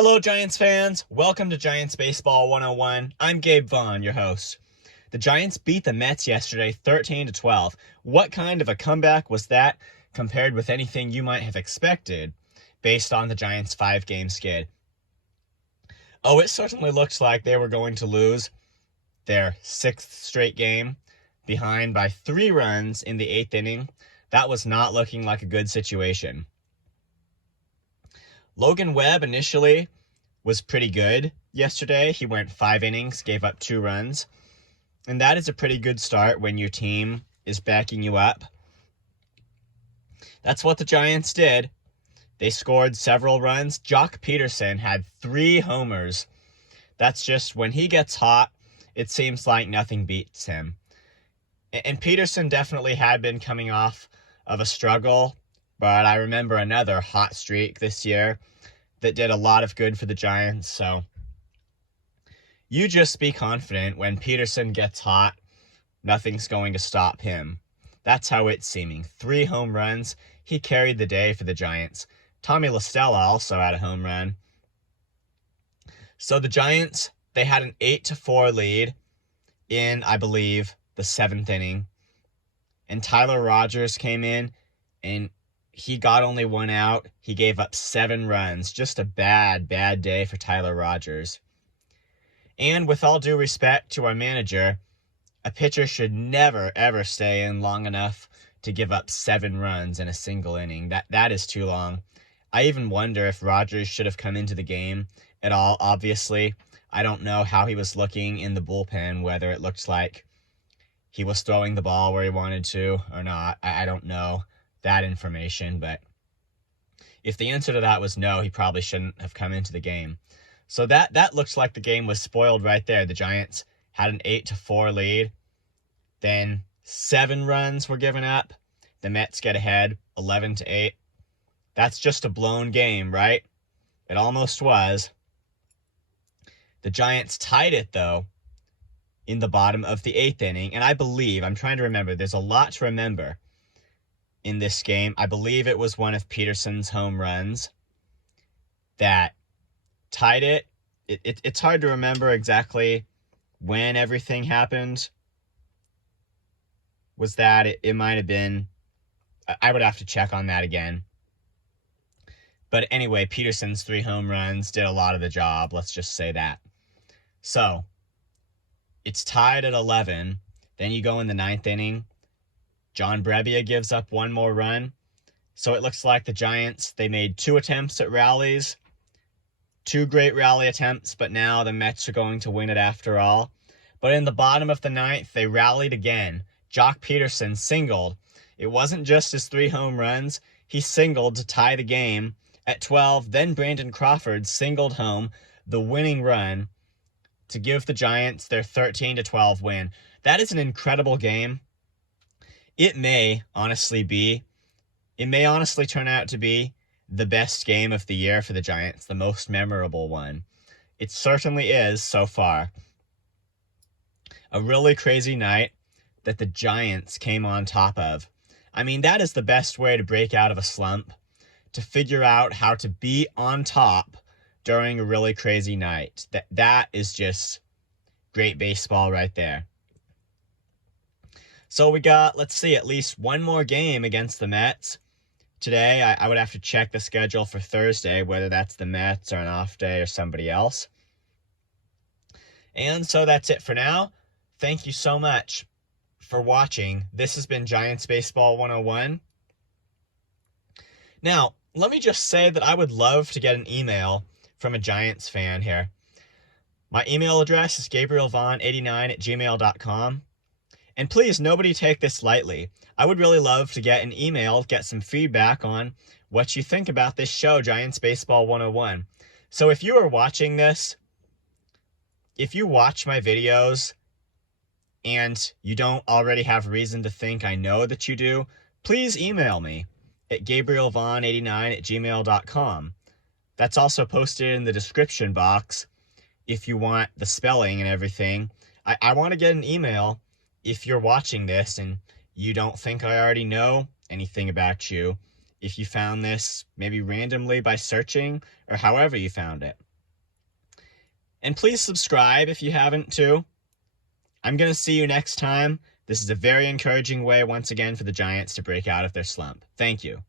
Hello, Giants fans. Welcome to Giants Baseball 101. I'm Gabe Vaughn, your host. The Giants beat the Mets yesterday 13-12. What kind of a comeback was that compared with anything you might have expected based on the Giants' 5-game skid? Oh, it certainly looks like they were going to lose their 6th straight game behind by 3 runs in the 8th inning. That was not looking like a good situation. Logan Webb initially was pretty good yesterday. He went 5 innings, gave up 2 runs. And that is a pretty good start when your team is backing you up. That's what the Giants did. They scored several runs. Joc Pederson had 3 homers. That's just when he gets hot, it seems like nothing beats him. And Pederson definitely had been coming off of a struggle, but I remember another hot streak this year that did a lot of good for the Giants. So you just be confident when Pederson gets hot, nothing's going to stop him. That's how it's seeming. 3 home runs. He carried the day for the Giants. Tommy La Stella also had a home run. So the Giants, they had an 8-4 lead in, I believe, the 7th inning. And Tyler Rogers came in and he got only 1 out. He gave up 7 runs. Just a bad day for Tyler Rogers. And with all due respect to our manager, a pitcher should never, ever stay in long enough to give up 7 runs in a single inning. That is too long. I even wonder if Rogers should have come into the game at all. Obviously, I don't know how he was looking in the bullpen, whether it looked like he was throwing the ball where he wanted to or not. I don't know that information, but if the answer to that was no, he probably shouldn't have come into the game. So that looks like the game was spoiled right there. The Giants had an 8-4 lead. Then 7 runs were given up. The Mets get ahead 11-8. That's just a blown game, right? It almost was. The Giants tied it, though, in the bottom of the 8th inning. And I believe, I'm trying to remember, there's a lot to remember in this game. I believe it was one of Pederson's home runs that tied it. It's hard to remember exactly when everything happened. Was that, it might have been, I would have to check on that again. But anyway, Pederson's 3 home runs did a lot of the job. Let's just say that. So it's tied at 11. Then you go in the 9th inning. John Brebbia gives up 1 more run. So it looks like the Giants, they made 2 attempts at rallies. 2 great rally attempts, but now the Mets are going to win it after all. But in the bottom of the 9th, they rallied again. Joc Pederson singled. It wasn't just his 3 home runs. He singled to tie the game at 12. Then Brandon Crawford singled home the winning run to give the Giants their 13-12 win. That is an incredible game. It may honestly turn out to be the best game of the year for the Giants, the most memorable one. It certainly is so far. A really crazy night that the Giants came on top of. I mean, that is the best way to break out of a slump, to figure out how to be on top during a really crazy night. That is just great baseball right there. So we got, let's see, at least 1 more game against the Mets. Today, I would have to check the schedule for Thursday, whether that's the Mets or an off day or somebody else. And so that's it for now. Thank you so much for watching. This has been Giants Baseball 101. Now, let me just say that I would love to get an email from a Giants fan here. My email address is gabrielvaughn89@gmail.com. And please, nobody take this lightly. I would really love to get an email, get some feedback on what you think about this show, Giants Baseball 101. So if you are watching this, if you watch my videos and you don't already have reason to think I know that you do, please email me at gabrielvaughn89@gmail.com. That's also posted in the description box if you want the spelling and everything. I want to get an email if you're watching this and you don't think I already know anything about you, if you found this maybe randomly by searching or however you found it. And please subscribe if you haven't too. I'm going to see you next time. This is a very encouraging way, once again, for the Giants to break out of their slump. Thank you.